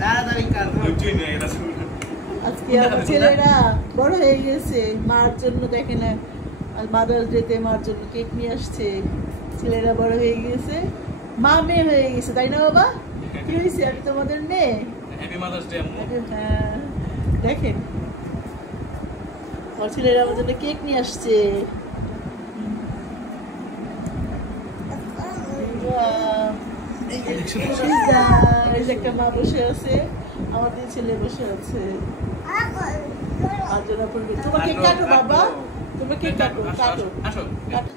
তাড়াতাড়ি কাজ ধৈর্যই নেই এটা শুনে। আজকে আমার ছেলেরা বড় হয়ে গেছে, মার জন্য দেখে না মাদার্স ডেতে মার জন্য কেক নিয়ে আসছে। ছেলেরা বড় হয়ে গেছে, মা মেয়ে হয়ে গেছে, তাই না বাবা? কি হয়েছে, আমি তোমাদের মেয়ে। হ্যাপি মাদার্স ডে আম্মু। হ্যাঁ দেখেন আমার ছেলেরা আমার জন্য কেক নিয়ে আসছে। এই যে একটা মা বসে আছে, আমাদের ছেলে বসে আছে। আর জন্য তোমার কেক কাটো বাবা, তোমার কেক কাটো কাটো আসো কাটো।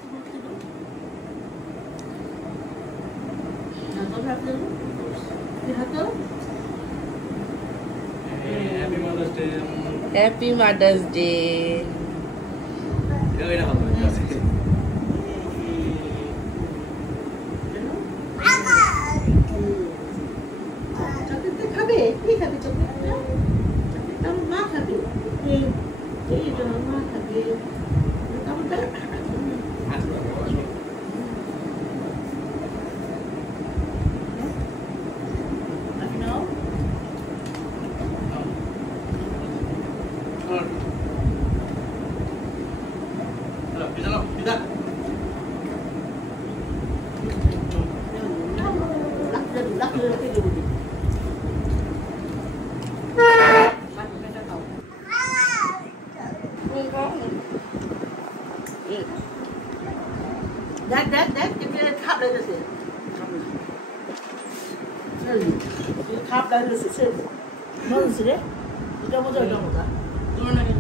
Happy mother's day happy mother's day. এটা ভালো আছে। চকলেটটা খাবে? কি খাবে চকলেটটা? চকলেটটা আমার মা খাবে। এইটা আমার মা খাবে। কামড়টা? আমি নাও। পিজা পিজা দেখ দেখ দেখ খাপ লাগতেছে, খাপ লাগতেছে মজা রে, এটা মজা এটা মজা। তুমি নাকি